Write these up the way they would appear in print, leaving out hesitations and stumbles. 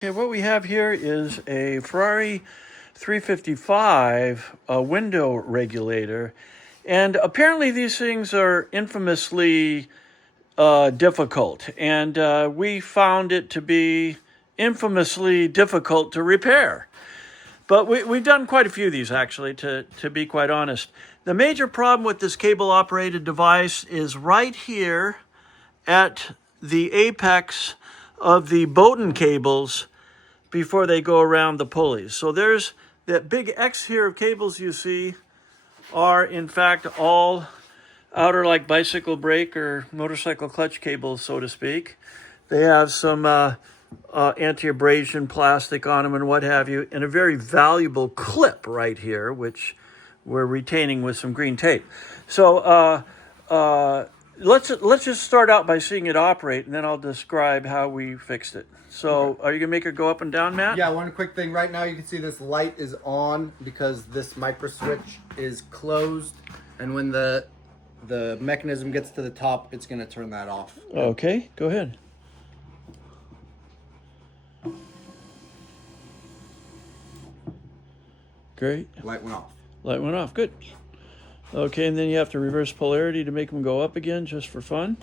Okay, what we have here is a Ferrari 355 window regulator, and apparently these things are infamously difficult, and we found it to be infamously difficult to repair. But we've done quite a few of these, actually, to be quite honest. The major problem with this cable-operated device is right here at the apex of the Bowden cables before they go around the pulleys. So there's that big X here of cables you see are in fact all outer like bicycle brake or motorcycle clutch cables, so to speak. They have some anti-abrasion plastic on them and what have you, and a very valuable clip right here, which we're retaining with some green tape. So let's just start out by seeing it operate, and then I'll describe how we fixed it. So are you gonna make it go up and down, Matt? Yeah, one quick thing. Right now you can see this light is on because this micro switch is closed, and when the mechanism gets to the top, it's gonna turn that off. Okay, go ahead. Great. Light went off. Light went off, good. Okay, and then you have to reverse polarity to make them go up again, just for fun.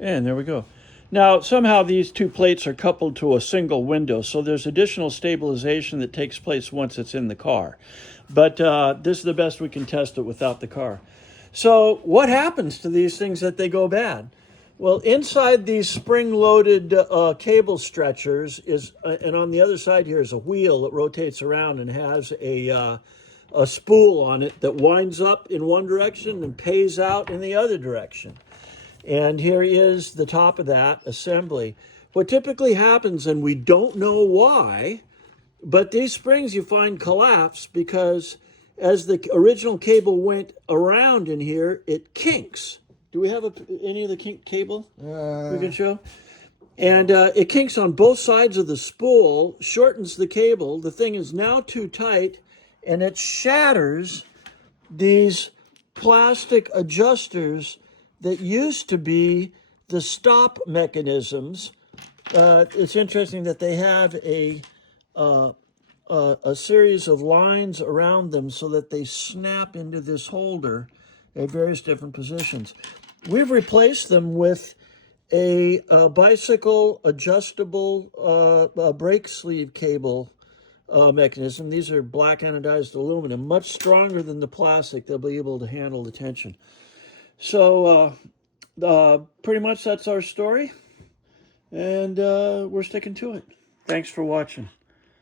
And there we go. Now, somehow these two plates are coupled to a single window, so there's additional stabilization that takes place once it's in the car. But this is the best we can test it without the car. So what happens to these things that they go bad? Well, inside these spring-loaded cable stretchers is, and on the other side here is a wheel that rotates around and has a spool on it that winds up in one direction and pays out in the other direction. And here is the top of that assembly. What typically happens, and we don't know why, but these springs you find collapse because as the original cable went around in here, it kinks. Do we have any of the kink cable we can show? And it kinks on both sides of the spool, shortens the cable. The thing is now too tight, and it shatters these plastic adjusters that used to be the stop mechanisms. It's interesting that they have a series of lines around them so that they snap into this holder at various different positions. We've replaced them with a bicycle adjustable brake sleeve cable mechanism. These are black anodized aluminum, much stronger than the plastic. They'll be able to handle the tension. So pretty much that's our story, and we're sticking to it. Thanks for watching.